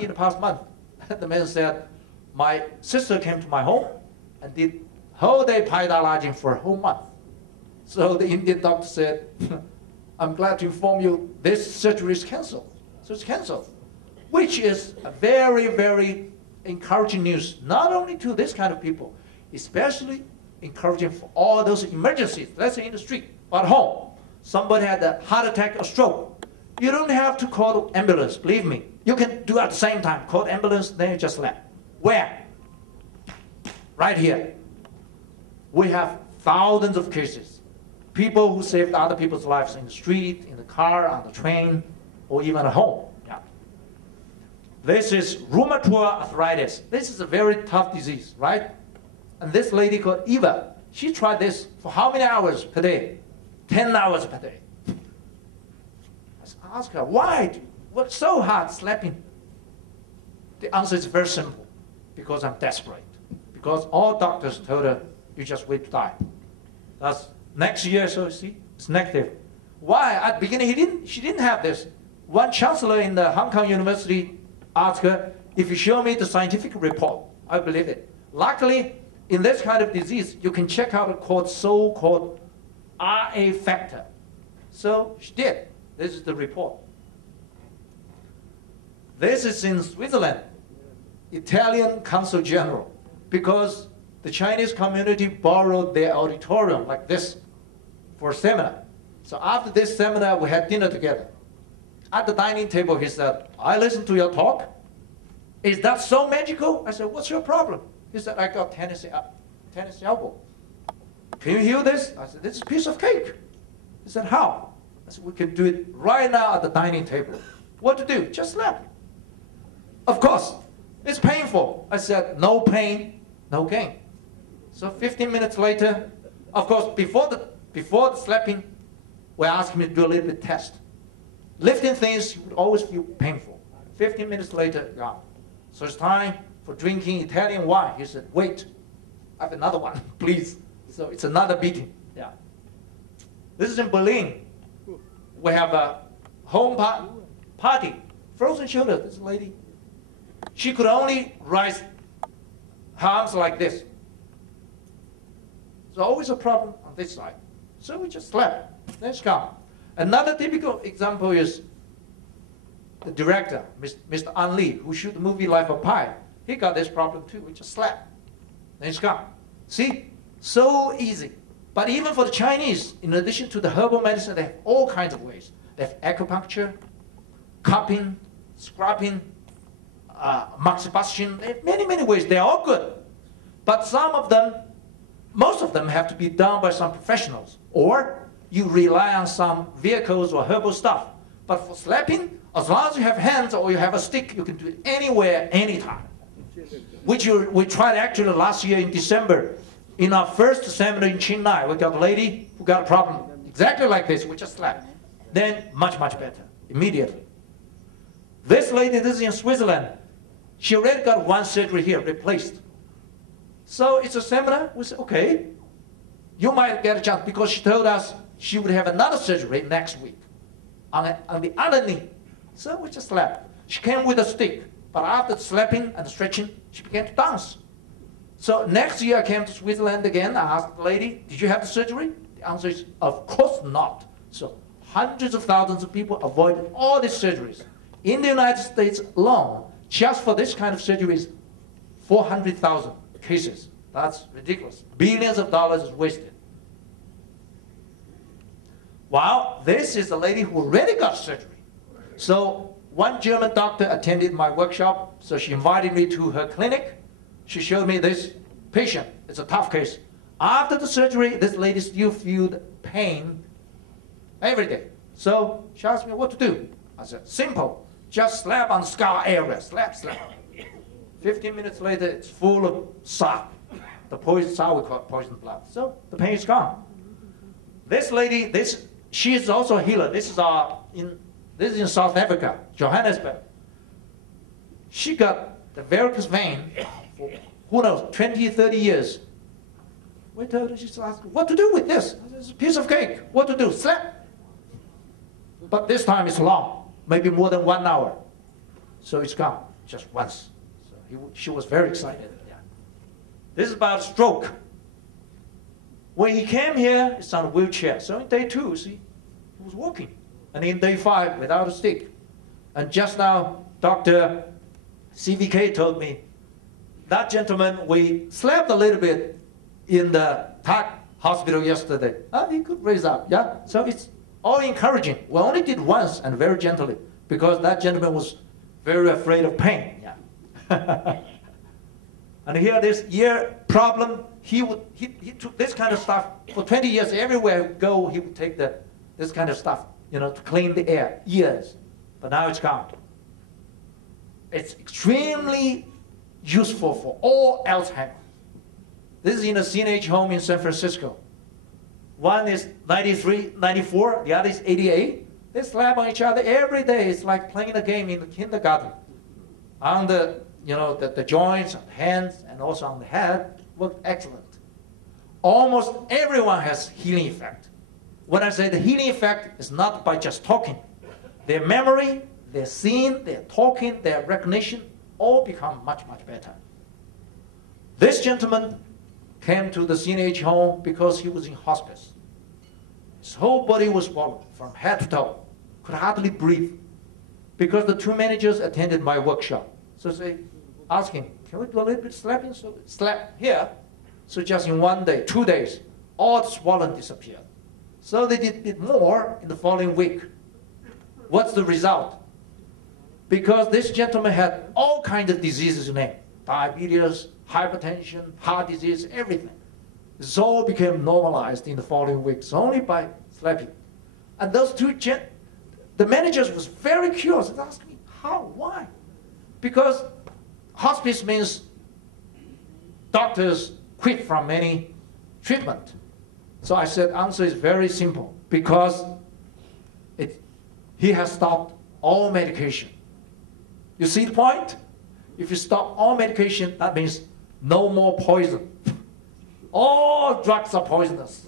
done in the past month? The man said, my sister came to my home and did whole day Paida lodging for a whole month. So the Indian doctor said, I'm glad to inform you this surgery is canceled. So it's canceled, which is a very, very encouraging news, not only to this kind of people, especially encouraging for all those emergencies, let's say in the street, or at home. Somebody had a heart attack or stroke. You don't have to call the ambulance, believe me. You can do at the same time, call the ambulance, then you just left. Where? Right here. We have thousands of cases. People who saved other people's lives in the street, in the car, on the train, or even at home. Yeah. This is rheumatoid arthritis. This is a very tough disease, right? And this lady called Eva, she tried this for how many hours per day? 10 hours per day. I asked her, why? What's so hard sleeping? The answer is very simple. Because I'm desperate. Because all doctors told her, you just wait to die. That's next year, so you see, it's negative. Why? At the beginning, she didn't have this. One chancellor in the Hong Kong University asked her, if you show me the scientific report, I believe it. Luckily, in this kind of disease, you can check out a so-called RA factor. So she did. This is the report. This is in Switzerland, Italian Consul General, because the Chinese community borrowed their auditorium like this for a seminar. So after this seminar, we had dinner together. At the dining table, he said, I listened to your talk. Is that so magical? I said, what's your problem? He said, I got tennis elbow. Can you heal this? I said, this is a piece of cake. He said, how? I said, we can do it right now at the dining table. What to do? Just slap. Of course, it's painful. I said, no pain, no gain. So 15 minutes later, of course, before the slapping, we asked him to do a little bit test. Lifting things would always feel painful. 15 minutes later, gone. So it's time for drinking Italian wine. He said, wait, I have another one, please. So it's another beating. Yeah. This is in Berlin. We have a home party. Frozen shoulder, this lady. She could only raise her arms like this. There's always a problem on this side. So we just slap. Let's go. Another typical example is the director, Mr. An Lee, who shoot the movie Life of Pi. He got this problem too. We just slap. Let's go. See? So easy. But even for the Chinese, in addition to the herbal medicine, they have all kinds of ways. They have acupuncture, cupping, scrubbing, moxibustion. They have many, many ways. They're all good. But some of them, most of them have to be done by some professionals. Or you rely on some vehicles or herbal stuff. But for slapping, as long as you have hands or you have a stick, you can do it anywhere, anytime. Which we tried actually last year in December. In our first seminar in Chennai, we got a lady who got a problem exactly like this. We just slapped. Then much, much better, immediately. This lady, this is in Switzerland. She already got one surgery here, replaced. So it's a seminar. We said, okay, you might get a chance, because she told us she would have another surgery next week on the other knee. So we just slapped. She came with a stick, but after slapping and stretching, she began to dance. So next year I came to Switzerland again. I asked the lady, did you have the surgery? The answer is, of course not. So hundreds of thousands of people avoided all these surgeries. In the United States alone, just for this kind of surgeries, 400,000 cases. That's ridiculous. Billions of dollars is wasted. Well, this is a lady who already got surgery. So one German doctor attended my workshop, so she invited me to her clinic. She showed me this patient. It's a tough case. After the surgery, this lady still felt pain every day. So she asked me what to do. I said, simple. Just slap on the scar area. Slap, slap. 15 minutes later, it's full of sap. The poison sap, we call it poison blood. So the pain is gone. This lady, she is also a healer. This is in South Africa, Johannesburg. She got the varicose vein for, who knows, 20, 30 years. We told her, she asked, what to do with this? It's a piece of cake. What to do? Slap. But this time it's long, maybe more than 1 hour. So it's gone. just once. So she was very excited. Yeah. This is about stroke. When he came here, it's on a wheelchair. So in day 2, see, he was walking. And in day 5, without a stick. And just now, Dr. CVK told me, that gentleman, we slept a little bit in the TAC hospital yesterday. He could raise up, yeah? So it's all encouraging. We only did once and very gently because that gentleman was very afraid of pain. Yeah. And here, this ear problem, he took this kind of stuff for 20 years. Everywhere he go, he would take this kind of stuff, to clean the ears. But now it's gone. It's extremely useful for all Alzheimer's. This is in a CNH home in San Francisco. One is 93, 94, the other is 88. They slap on each other every day. It's like playing a game in the kindergarten. On the joints, on the hands, and also on the head, worked excellent. Almost everyone has healing effect. When I say the healing effect, it's not by just talking. Their memory, their seeing, their talking, their recognition, all become much, much better. This gentleman came to the CNH home because he was in hospice. His whole body was swollen from head to toe, could hardly breathe, because the 2 managers attended my workshop. So they asked him, can we do a little bit slapping? So slap here. So just in 1 day, 2 days, all the swollen disappeared. So they did more in the following week. What's the result? Because this gentleman had all kinds of diseases in him. Diabetes, hypertension, heart disease, everything. This all became normalized in the following weeks, only by slapping. And those 2, the managers was very curious and asked me, how, why? Because hospice means doctors quit from any treatment. So I said, answer is very simple, because he has stopped all medication. You see the point? If you stop all medication, that means no more poison. All drugs are poisonous.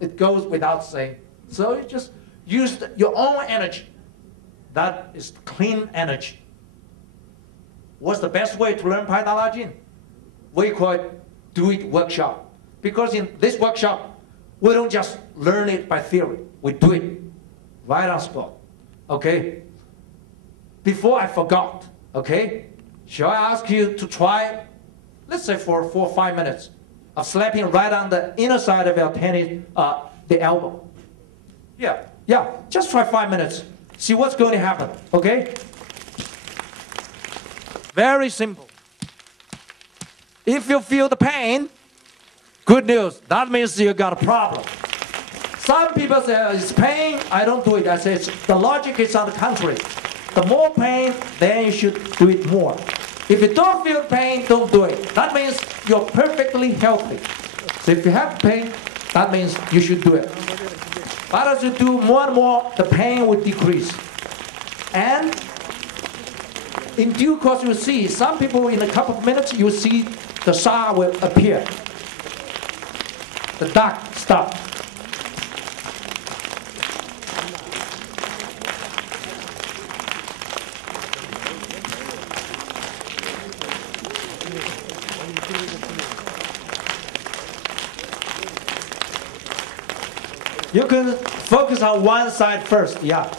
It goes without saying. So you just use your own energy. That is clean energy. What's the best way to learn Paida? We call it do it workshop. Because in this workshop, we don't just learn it by theory. We do it right on spot. Okay? Before I forgot, okay? Shall I ask you to try, let's say for 4 or 5 minutes, of slapping right on the inner side of your tennis, the elbow. Yeah, just try 5 minutes. See what's going to happen, okay? Very simple. If you feel the pain, good news. That means you got a problem. Some people say, it's pain, I don't do it. I say, the logic is on the contrary. The more pain, then you should do it more. If you don't feel pain, don't do it. That means you're perfectly healthy. So if you have pain, that means you should do it. But as you do more and more, the pain will decrease. And in due course, you'll see, some people in a couple of minutes, you'll see the SAR will appear. The dark stuff. You can focus on one side first, yeah.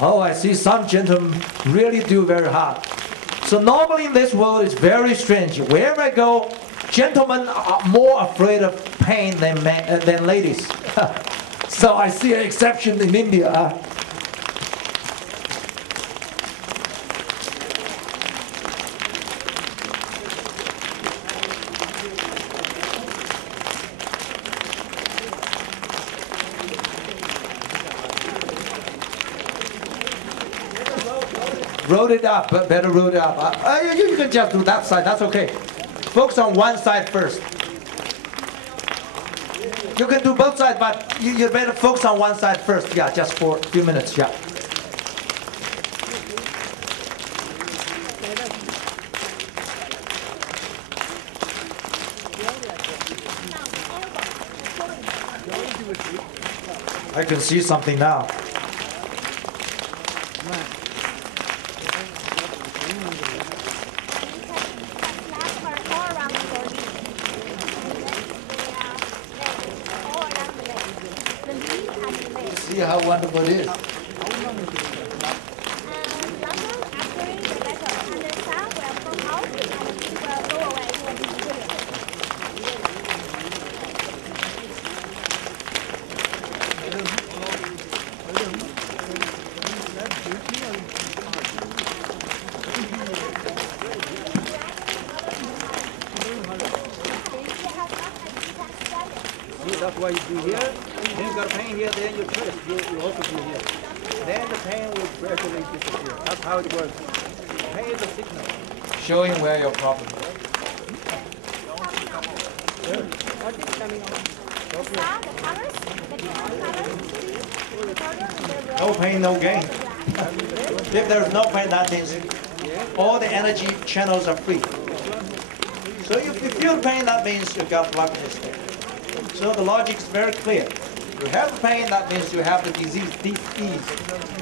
Oh, I see some gentlemen really do very hard. So normally in this world, it's very strange. Wherever I go, gentlemen are more afraid of pain than ladies. So I see an exception in India. Roll it up, better roll it up. You can just do that side, that's okay. Focus on one side first. You can do both sides, but you better focus on one side first, yeah, just for a few minutes, yeah. I can see something now. you how wonderful it is. Longer after the better. And the sound will come out and it will go away. It will disappear. That's why you do here, then you got pain here, then you twist, you also do here. Then the pain will gradually disappear. That's how it works. Pain is a signal. Showing where your problem is. No pain, no gain. If there's no pain, that means all the energy channels are free. So if you feel pain, that means you got blockage there. So the logic is very clear. You have pain, that means you have the disease, disease.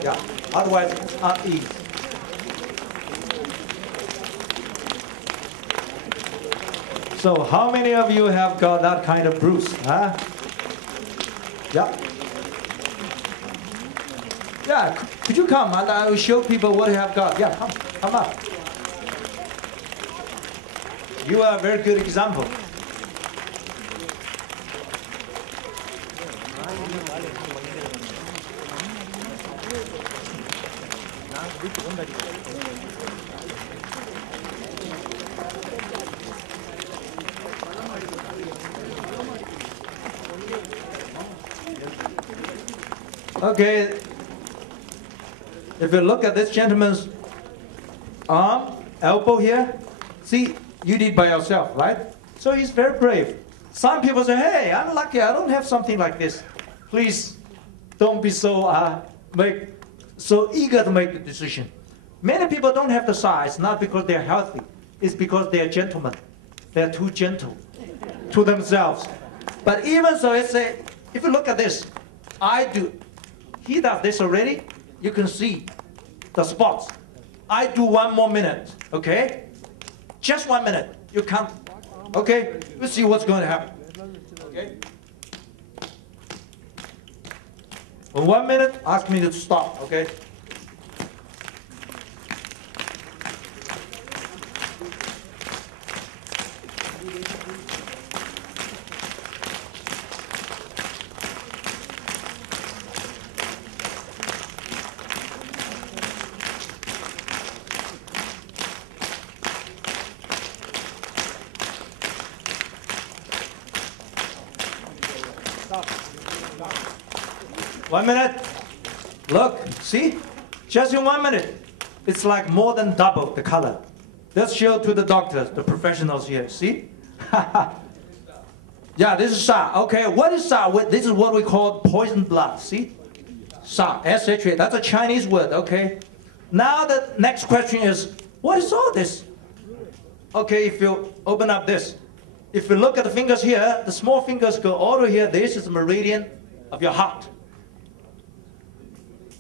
Yeah. Otherwise, it's unease. So how many of you have got that kind of bruise? Huh? Yeah. Yeah. Could you come and I will show people what you have got? Yeah, come up. You are a very good example. Okay, if you look at this gentleman's arm, elbow here, see, you did by yourself, right? So he's very brave. Some people say, hey, I'm lucky, I don't have something like this. Please don't be so eager to make the decision. Many people don't have the size, not because they're healthy, it's because they're gentlemen. They're too gentle to themselves. But even so, if you look at this, I do. He does this already. You can see the spots. I do 1 more minute, okay? Just 1 minute. You count. Okay? We'll see what's going to happen. Okay? For 1 minute, ask me to stop, okay? Stop. 1 minute. Look, see? Just in 1 minute. It's like more than double the color. Let's show to the doctors, the professionals here. See? Yeah, this is SAR. Okay, what is SAR? This is what we call poison blood. See? SAR, S-H-A. That's a Chinese word, okay? Now the next question is, what is all this? Okay, if you open up this, if you look at the fingers here, the small fingers go all the way here. This is the meridian of your heart.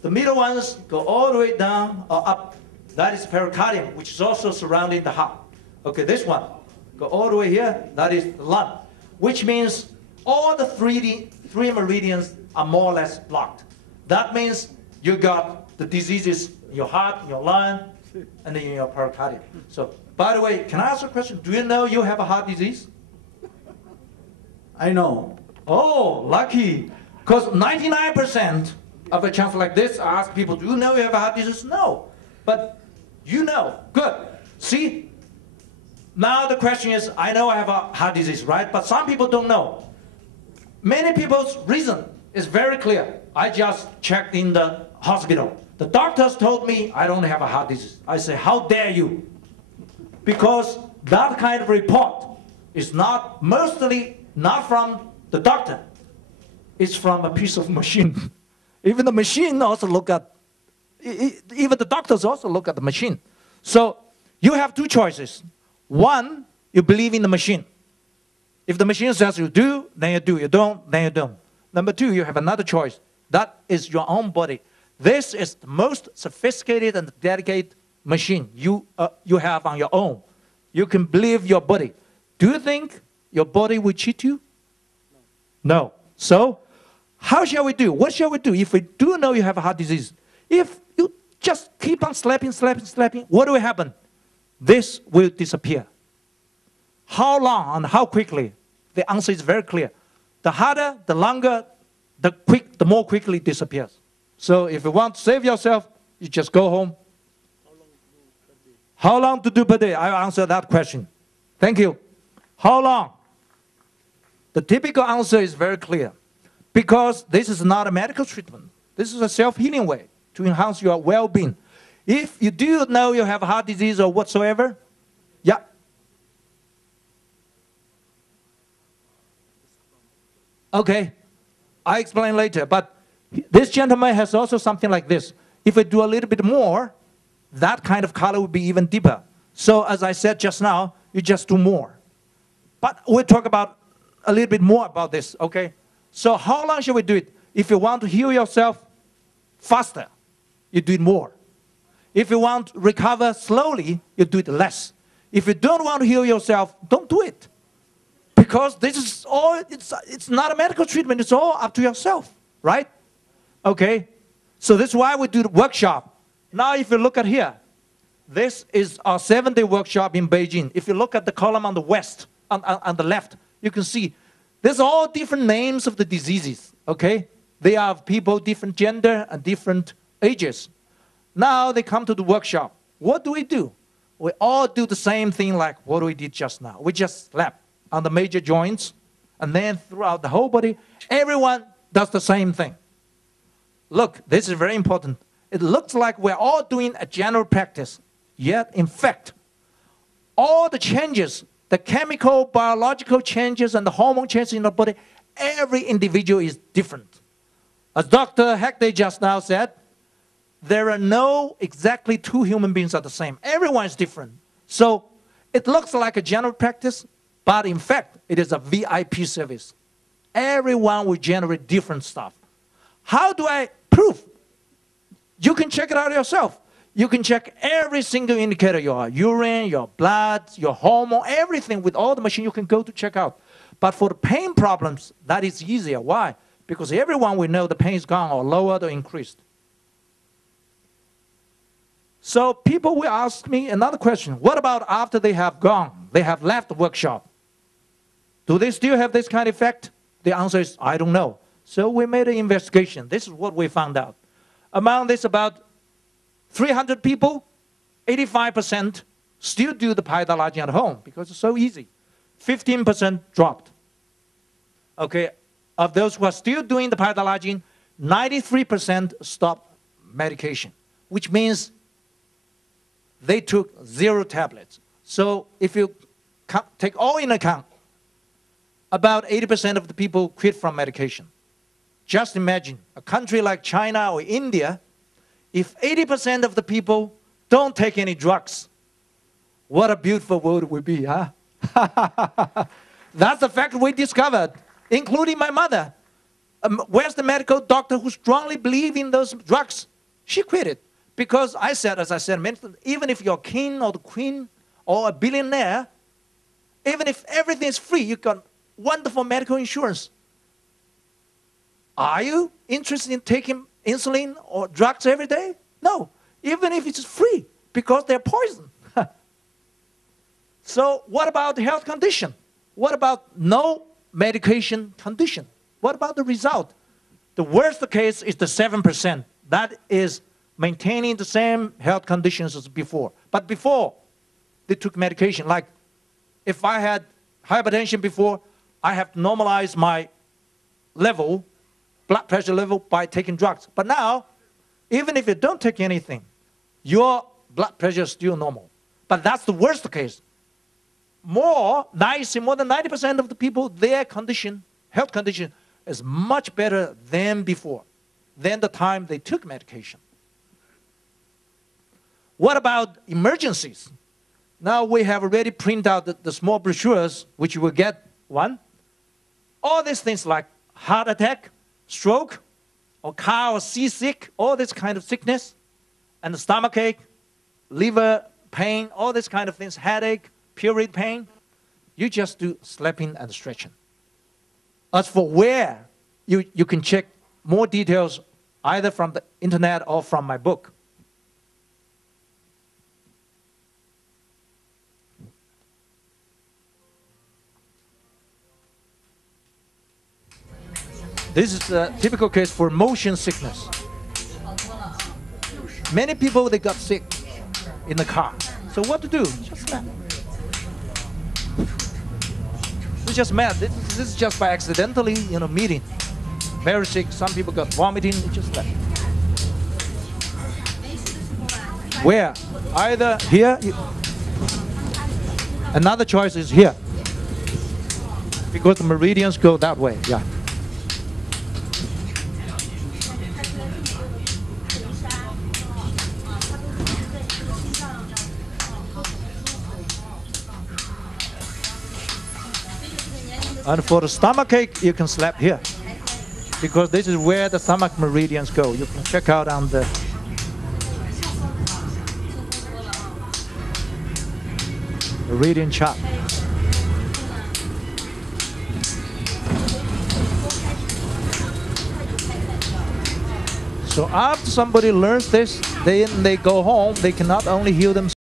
The middle ones go all the way down or up. That is pericardium, which is also surrounding the heart. Okay, this one go all the way here. That is the lung, which means all the three meridians are more or less blocked. That means you got the diseases in your heart, your lung, and then in your pericardium. So, by the way, can I ask a question? Do you know you have a heart disease? I know. Oh, lucky. Because 99% of a chance like this, I ask people, do you know you have a heart disease? No. But you know. Good. See? Now the question is, I know I have a heart disease, right? But some people don't know. Many people's reason is very clear. I just checked in the hospital. The doctors told me I don't have a heart disease. I say, how dare you? Because that kind of report is mostly not from the doctor. It's from a piece of machine. Even the machine also look at, even the doctors also look at the machine. So you have two choices. One, you believe in the machine. If the machine says you do, then you do. You don't, then you don't. Number two, you have another choice. That is your own body. This is the most sophisticated and dedicated machine you have on your own. You can believe your body. Do you think your body will cheat you? No. So How shall we do? What shall we do if we do know you have a heart disease? If you just keep on slapping, what will happen? This will disappear. How long and how quickly? The answer is very clear. The harder, the longer, the more quickly it disappears. So if you want to save yourself, you just go home. How long to do per day? I'll answer that question. Thank you. How long? The typical answer is very clear. Because this is not a medical treatment. This is a self-healing way to enhance your well-being. If you do know you have heart disease or whatsoever, yeah. Okay, I explain later. But this gentleman has also something like this. If we do a little bit more, that kind of color will be even deeper. So as I said just now, you just do more. But we'll talk about a little bit more about this, okay? So how long should we do it? If you want to heal yourself faster, you do it more. If you want to recover slowly, you do it less. If you don't want to heal yourself, don't do it. Because this is all, it's not a medical treatment, it's all up to yourself, right? Okay, so this is why we do the workshop. Now if you look at here, this is our 7-day workshop in Beijing. If you look at the column on the on the left, you can see there's all different names of the diseases, okay? They are people, different gender and different ages. Now they come to the workshop. What do? We all do the same thing like what we did just now. We just slap on the major joints, and then throughout the whole body, everyone does the same thing. Look, this is very important. It looks like we're all doing a general practice, yet in fact, all the changes, the chemical, biological changes, and the hormone changes in the body, every individual is different. As Dr. Hector just now said, there are no exactly two human beings are the same. Everyone is different. So it looks like a general practice, but in fact, it is a VIP service. Everyone will generate different stuff. How do I prove? You can check it out yourself. You can check every single indicator, your urine, your blood, your hormone, everything with all the machine you can go to check out. But for the pain problems, that is easier. Why? Because everyone will know the pain is gone or lowered or increased. So people will ask me another question. What about after they have gone? They have left the workshop. Do they still have this kind of effect? The answer is, I don't know. So we made an investigation. This is what we found out. Among this about 300 people, 85% still do the Paida lodging at home because it's so easy. 15% dropped. Okay, of those who are still doing the Paida lodging, 93% stopped medication, which means they took 0 tablets. So if you take all in account, about 80% of the people quit from medication. Just imagine a country like China or India, if 80% of the people don't take any drugs, what a beautiful world it would be, huh? That's the fact we discovered, including my mother. Where's the medical doctor who strongly believes in those drugs? She quit it. Because I said, as I said, even if you're king or the queen or a billionaire, even if everything is free, you got wonderful medical insurance. Are you interested in taking insulin or drugs every day? No, even if it's free, because they're poison. So what about the health condition? What about no medication condition? What about the result? The worst case is the 7%. That is maintaining the same health conditions as before. But before they took medication, like if I had hypertension before, I have to normalize my level, blood pressure level, by taking drugs. But now, even if you don't take anything, your blood pressure is still normal. But that's the worst case. More than 90% of the people, their condition, health condition, is much better than before, than the time they took medication. What about emergencies? Now we have already printed out the small brochures, which you will get one. All these things like heart attack, stroke, or car or seasick, all this kind of sickness, and the stomach ache, liver pain, all these kind of things, headache, period pain, you just do slapping and stretching. As for where you can check more details either from the internet or from my book. This is a typical case for motion sickness. Many people, they got sick in the car. So what to do? Just mad. It's just mad. This is just by accidentally, meeting. Very sick. Some people got vomiting. It's just that. Where? Either here. Another choice is here. Because the meridians go that way. Yeah. And for the stomachache, you can slap here, because this is where the stomach meridians go. You can check out on the meridian chart. So after somebody learns this, then they go home, they can not only heal themselves,